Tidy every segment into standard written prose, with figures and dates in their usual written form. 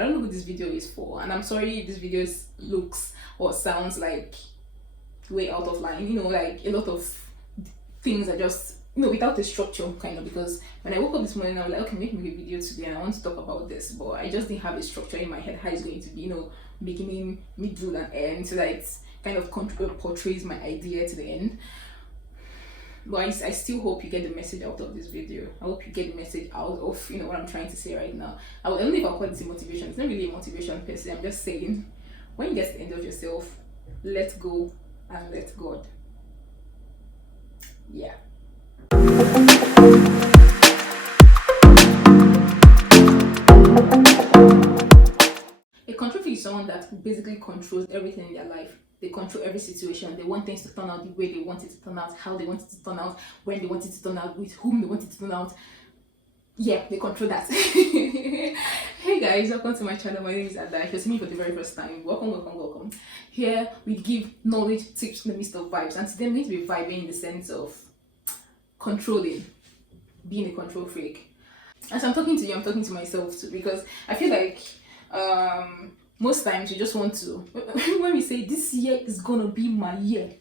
I don't know who this video is for, and I'm sorry if this video looks or sounds like way out of line. Like a lot of things are just without a structure, kind of, because when I woke up this morning I was like, okay, make me a video today and I want to talk about this, but I just didn't have a structure in my head how it's going to be, beginning, middle and end, so that it kind of portrays my idea to the end. But I still hope you get the message out of this video. I hope you get the message out of what I'm trying to say right now. I don't know if I'll call it a motivation. It's not really a motivation per se. I'm just saying, when you get to the end of yourself, let go and let God. Yeah. A control freak is someone that basically controls everything in their life. They control every situation. They want things to turn out the way they want it to turn out, how they want it to turn out, when they want it to turn out, with whom they want it to turn out. Yeah, they control that. Hey guys, welcome to my channel. My name is Adaz. If you're seeing me for the very first time, welcome. Here we give knowledge, tips in the midst of vibes. And today I'm going to be vibing in the sense of controlling, being a control freak. As I'm talking to you, I'm talking to myself too, because I feel like most times you just want to, when we say this year is gonna be my year,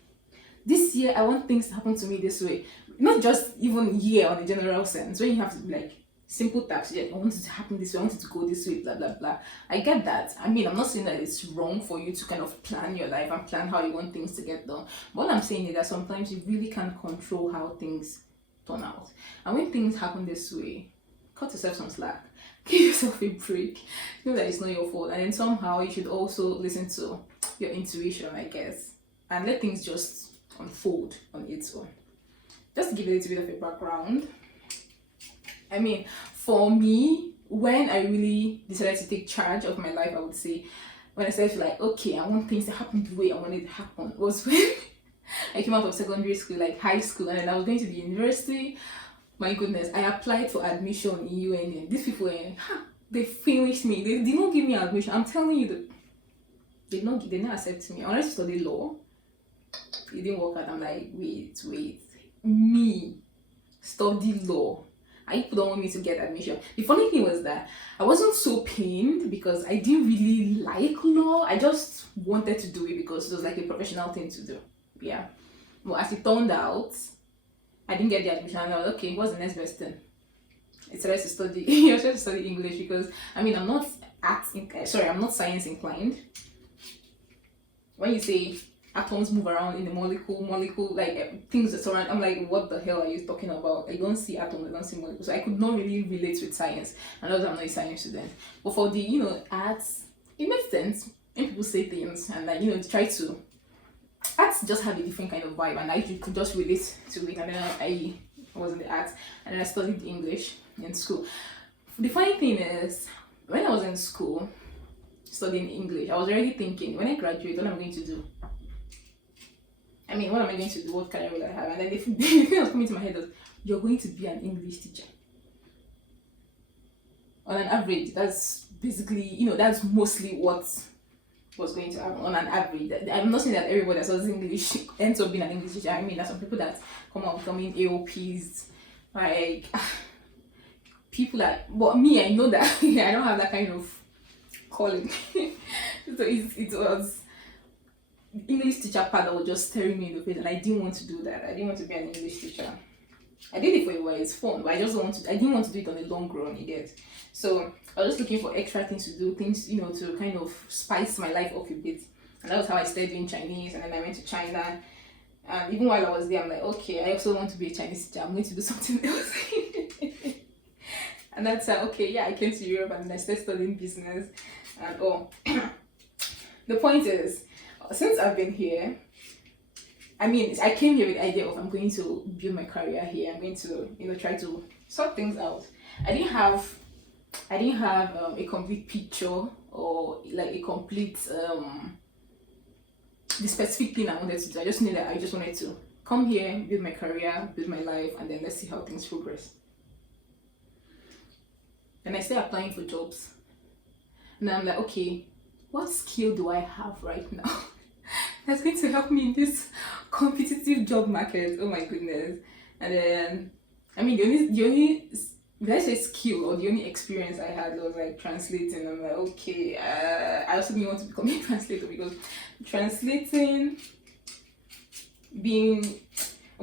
this year I want things to happen to me this way, not just even year on a general sense, when you have to be like simple tasks, yeah, I want it to happen this way, I want it to go this way, blah blah blah. I get that. I mean, I'm not saying that it's wrong for you to kind of plan your life and plan how you want things to get done. But what I'm saying is that sometimes you really can't control how things turn out, and when things happen this way, cut yourself some slack. Give yourself a break. Know that it's not your fault, and then somehow you should also listen to your intuition, I guess, and let things just unfold on its own. Just to give a little bit of a background. I mean, for me, when I really decided to take charge of my life, I would say, when I started to like, okay, I want things to happen the way I want it to happen, was when I came out of secondary school, like high school, and then I was going to the university. My goodness, I applied for admission in UNN. These people, they finished me. They did not give me admission. I'm telling you, they didn't accept me. I wanted to study law. It didn't work out. I'm like, wait. Me, study law. I don't want me to get admission. The funny thing was that I wasn't so pained because I didn't really like law. I just wanted to do it because it was like a professional thing to do. Yeah. Well, as it turned out, I didn't get the admission, and I was like, okay, what's the next best thing? I started to study. I started to study English because I'm not I'm not science inclined. When you say atoms move around in the molecule, like things that surround, I'm like, what the hell are you talking about? I don't see atoms, I don't see molecules. So I could not really relate with science. And also I'm not a science student. But for the arts, it makes sense when people say things and like try to. Arts just have a different kind of vibe, and I could just relate to it. And then I was in the arts, and then I studied English in school. The funny thing is, when I was in school studying English, I was already thinking, when I graduate, what am I going to do? I mean, what am I going to do? What career will I have? And then the thing that was coming to my head was, you're going to be an English teacher. On an average, that's basically, that's mostly what was going to happen on an average. I'm not saying that everybody that studies English ends up being an English teacher. I mean, there's some people that come out becoming AOPs, like people that. But me, I know that I don't have that kind of calling. So it was English teacher part that was just staring me in the face, and I didn't want to do that. I didn't want to be an English teacher. I did it for a while, it's fun, but I didn't want to do it on the long run, you get. So I was just looking for extra things to do, things, to kind of spice my life up a bit. And that was how I started doing Chinese, and then I went to China. And even while I was there, I'm like, okay, I also want to be a Chinese teacher, I'm going to do something else. And that's okay, yeah, I came to Europe and I started studying business and all. The point is, since I've been here, I mean, I came here with the idea of I'm going to build my career here. I'm going to, try to sort things out. I didn't have a complete picture or like a complete the specific thing I wanted to do. I just knew that I just wanted to come here, build my career, build my life, and then let's see how things progress. And I started applying for jobs. And I'm like, okay, what skill do I have right now that's going to help me in this competitive job market? Oh my goodness. And then, I mean, the only did I say skill, or the only experience I had was like translating? I'm like, okay, I also didn't want to become a translator because translating, being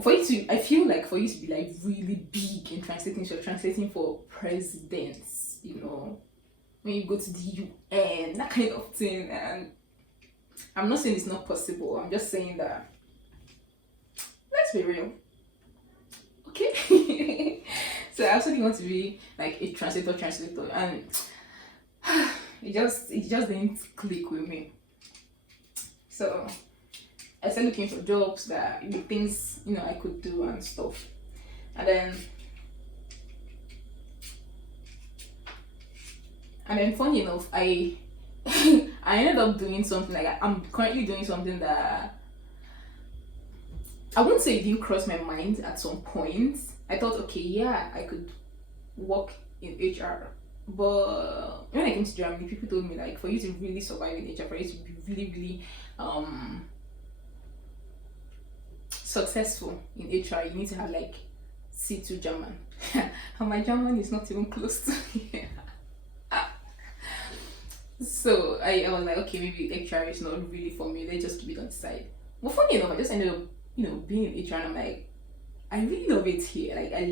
for you to, I feel like for you to be like really big in translating, so you're translating for presidents, when you go to the UN, that kind of thing. And I'm not saying it's not possible, I'm just saying that, let's be real, okay? So I also didn't want to be like a translator, and it just didn't click with me. So I started looking for jobs that things I could do and stuff, and then funny enough, I I ended up doing something like I'm currently doing something that I wouldn't say it didn't cross my mind at some point. I thought, okay, yeah, I could work in HR. But when I came to Germany, people told me like for you to really survive in HR, for you to be really, really successful in HR, you need to have like C2 German. And my German is not even close to So I was like, okay, maybe HR is not really for me. Let's just keep it on the side. But funny enough, I just ended up, being in HR, and I'm like, I really love it here. Like I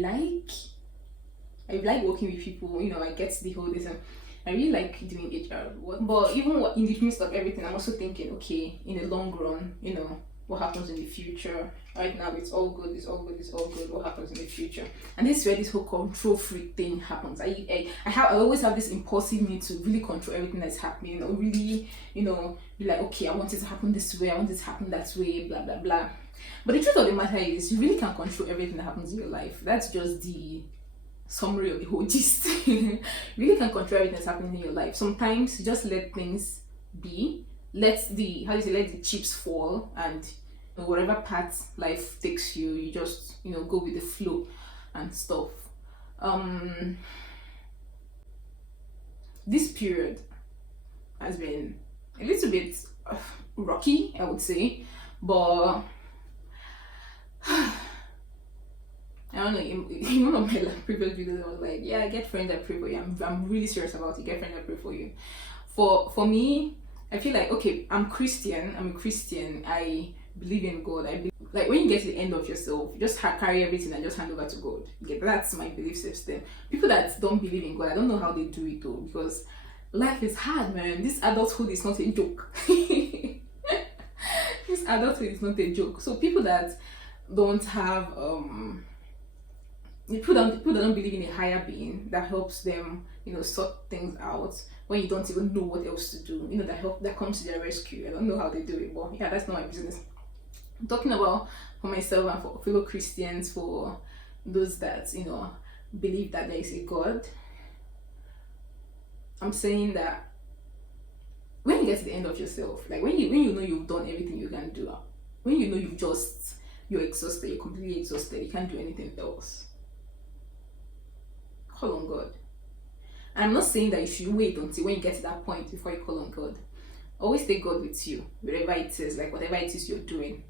like working with people. I get the whole this. And I really like doing HR. But even in the midst of everything, I'm also thinking, okay, in the long run, what happens in the future? Right now, it's all good. It's all good. It's all good. What happens in the future? And this is where this whole control freak thing happens. I always have this impulsive need to really control everything that's happening. Or really, be like, okay, I want it to happen this way. I want it to happen that way. Blah blah blah. But the truth of the matter is, you really can't control everything that happens in your life. That's just the summary of the whole gist. You really can't control everything that's happening in your life. Sometimes just let things be. Let the chips fall, and whatever path life takes you, you just go with the flow and stuff. This period has been a little bit rocky, I would say, but I don't know, in one of my previous videos I was like, yeah, get friends that pray for you. I'm really serious about it. Get friends that pray for you. For me, I feel like, okay, I'm a Christian, I believe in God. Like when you get to the end of yourself, you just carry everything and just hand over to God. Okay, that's my belief system. People that don't believe in God, I don't know how they do it though, because life is hard, man. This adulthood is not a joke. This adulthood is not a joke. So people that don't have people that don't believe in a higher being that helps them sort things out when you don't even know what else to do, that comes to their rescue. I don't know how they do it, but yeah, that's not my business. I'm talking about for myself and for fellow Christians, for those that believe that there is a God. I'm saying that when you get to the end of yourself, like when you know you've done everything you can do, when you know you're exhausted, you're completely exhausted, you can't do anything else, call on God. And I'm not saying that you should wait until when you get to that point before you call on God. Always take God with you, wherever it is, like whatever it is you're doing.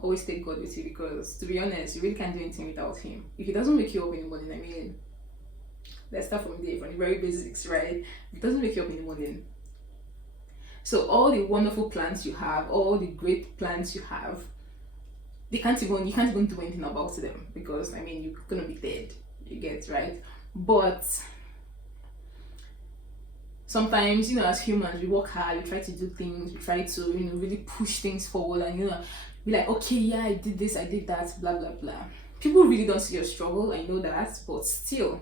Always take God with you, because to be honest, you really can't do anything without Him. If He doesn't wake you up in the morning, I mean, let's start from there, from the very basics, right? If He doesn't wake you up in the morning, so all the wonderful plans you have, all the great plans you have, you can't even do anything about them, because I mean, you're gonna be dead. You get, right? But sometimes, as humans, we work hard, we try to do things, we try to, really push things forward, and be like, okay, yeah, I did this, I did that, blah blah blah. People really don't see your struggle, I know that, but still,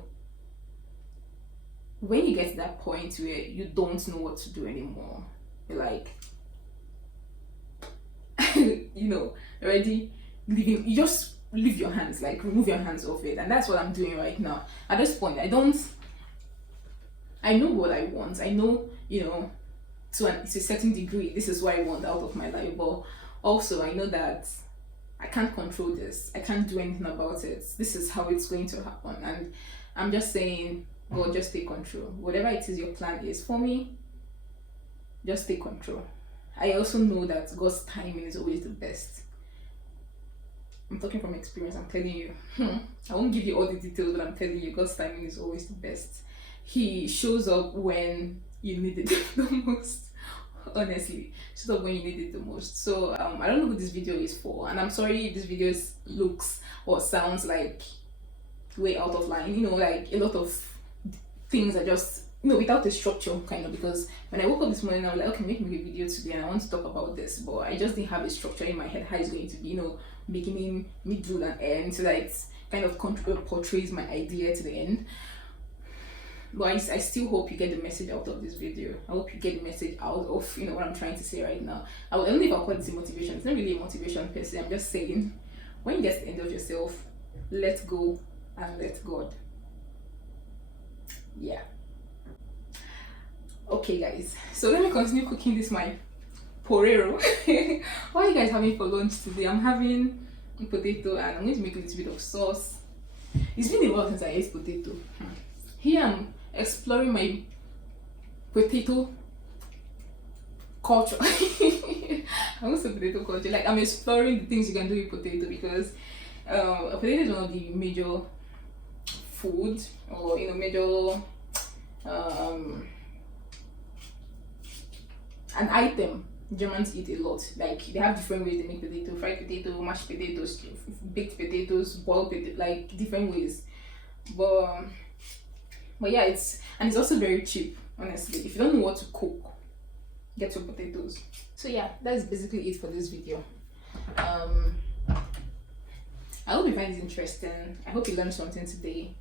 when you get to that point where you don't know what to do anymore, you're like, already leaving, you just leave your hands, like remove your hands off it. And that's what I'm doing right now. At this point, I know what I want. I know, to a certain degree, this is what I want out of my life. But also, I know that I can't control this. I can't do anything about it. This is how it's going to happen. And I'm just saying, God, just take control. Whatever it is your plan is for me, just take control. I also know that God's timing is always the best. I'm talking from experience, I'm telling you. I won't give you all the details, but I'm telling you, God's timing is always the best. He shows up when you need it the most. Honestly, shows up when you need it the most. So I don't know who this video is for, and I'm sorry if this video looks or sounds like way out of line. Like a lot of things are just without a structure, kind of. Because when I woke up this morning, I was like, okay, make me a video today, and I want to talk about this, but I just didn't have a structure in my head how it's going to be. Beginning, middle, and end, so that it kind of portrays my idea to the end. But I still hope you get the message out of this video. I hope you get the message out of what I'm trying to say right now. I don't know if I'll call it a motivation. It's not really a motivation per se. I'm just saying, when you get to the end of yourself, let go and let God. Yeah. Okay, guys. So let me continue cooking this my porero. What are you guys having for lunch today? I'm having a potato, and I'm going to make a little bit of sauce. It's been a while since I ate potato. Here I'm exploring my potato culture. I want to say potato culture. Like, I'm exploring the things you can do with potato, because a potato is one of the major food, or major an item Germans eat a lot. Like, they have different ways they make potato: fried potato, mashed potatoes, baked potatoes, boiled potato, like different ways. But yeah, it's also very cheap, honestly. If you don't know what to cook, get your potatoes. So yeah, that's basically it for this video. I hope you find it interesting. I hope you learned something today.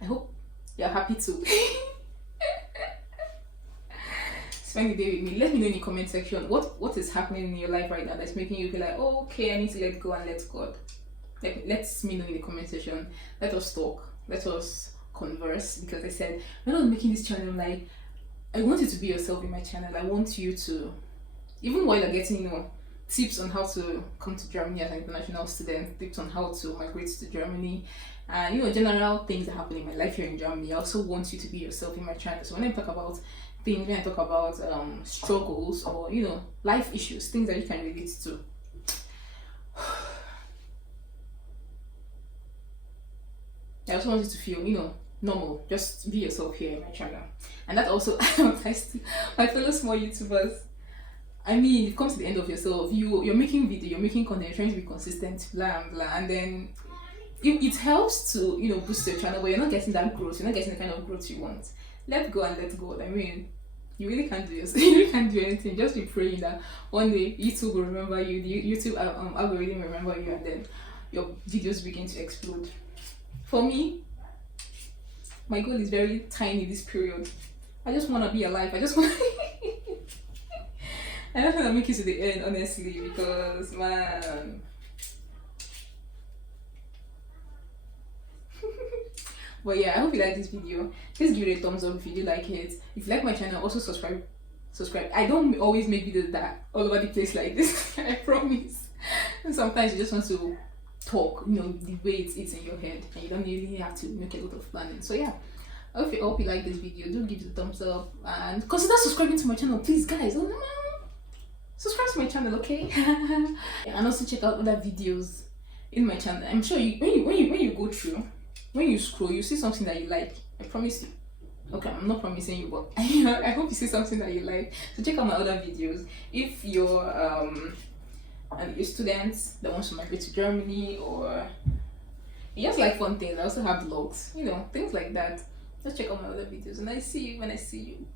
I hope you're happy to spend the day with me. Let me know in the comment section what is happening in your life right now that's making you feel like, oh, okay, I need to let go and let God. Let me know in the comment section. Let us talk. Let us converse. Because I said, when I was making this channel, like, I want you to be yourself in my channel. I want you to, even while you're getting tips on how to come to Germany as an international student, tips on how to migrate to Germany, and general things that happen in my life here in Germany. I also want you to be yourself in my channel. So when I talk about things, when I talk about struggles, or life issues, things that you can relate to, I also want you to feel normal. Just be yourself here in my channel. And that also applies to my fellow small YouTubers. I mean, it comes to the end of yourself. You're making video, you're making content, trying to be consistent, blah blah, and then it helps to boost your channel, but you're not getting that growth. You're not getting the kind of growth you want. Let go and let God. I mean, you really can't do yourself. You really can't do anything. Just be praying that one day YouTube will remember you, the YouTube algorithm will remember you, and then your videos begin to explode. For me, my goal is very tiny this period. I just want to be alive. I just want to make it to the end, honestly, because, man. But yeah, I hope you like this video. Please give it a thumbs up if you do like it. If you like my channel, also subscribe. I don't always make videos that all over the place like this. I promise. And sometimes you just want to talk, the way it's in your head, and you don't really have to make a lot of planning. So yeah, I hope you like this video. Do give it a thumbs up and consider subscribing to my channel, please, guys. Subscribe to my channel, okay? And also check out other videos in my channel. I'm sure when you go through, when you scroll, you see something that you like. I promise you. Okay, I'm not promising you, but I hope you see something that you like. So check out my other videos. If you're a student that wants to migrate to Germany, or you just like fun things, I also have vlogs, things like that. Just check out my other videos, and I see you when I see you.